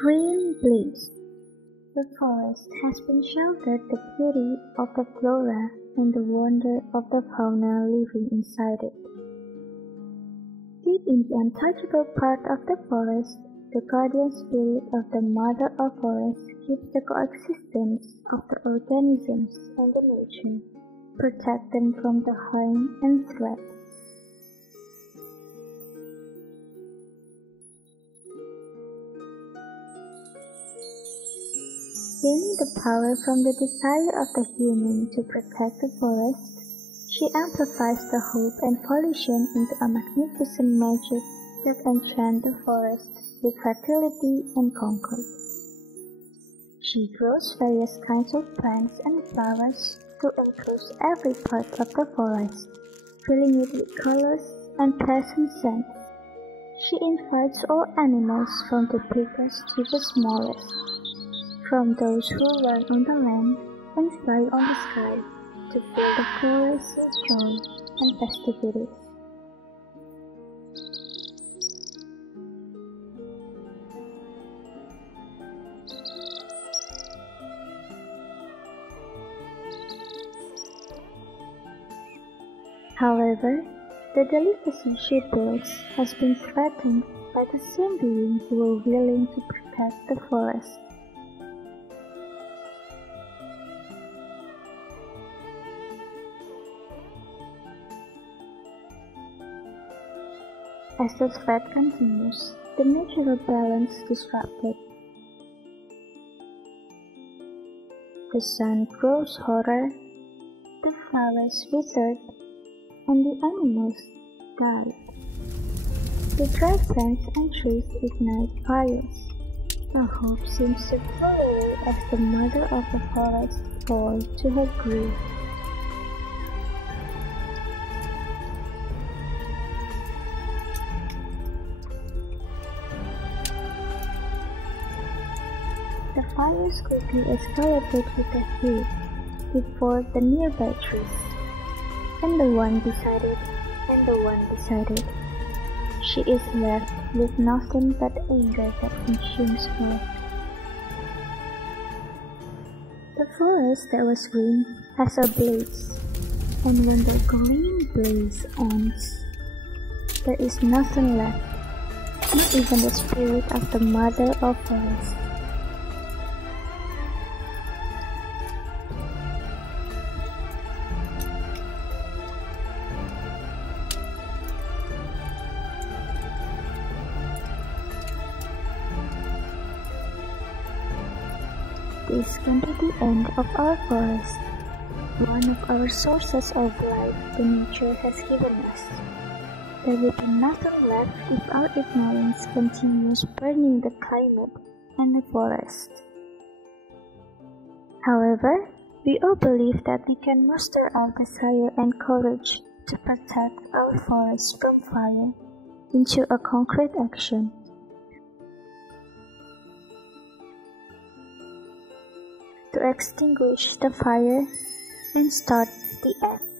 Green Bliss. The forest has been sheltered the beauty of the flora and the wonder of the fauna living inside it. Deep in the untouchable part of the forest, the guardian spirit of the mother of forest keeps the coexistence of the organisms and the nature, protect them from the harm and threat. Gaining the power from the desire of the human to protect the forest, she amplifies the hope and volition into a magnificent magic that enchants the forest with fertility and concord. She grows various kinds of plants and flowers to enclose every part of the forest, filling it with colors and pleasant scents. She invites all animals from the biggest to the smallest, from those who run on the land and fly on the sky, to feel the forest with joy and festivities. However, the delicacy she builds has been threatened by the same beings who were willing to protect the forest. As the threat continues, the natural balance is disrupted. The sun grows hotter, the flowers withered, and the animals died. The dry plants and trees ignite fires. Her hope seems to fall away as the mother of the forest falls to her grave. The fires quickly escalated with the heat before the nearby trees, and the one decided. She is left with nothing but anger that consumes her. The forest that was green has a blaze, and when the green blaze ends, there is nothing left, not even the spirit of the mother of forest. This can be the end of our forest, one of our sources of life the nature has given us. There will be nothing left if our ignorance continues burning the climate and the forest. However, we all believe that we can muster our desire and courage to protect our forests from fire into a concrete action. To extinguish the fire and start the end.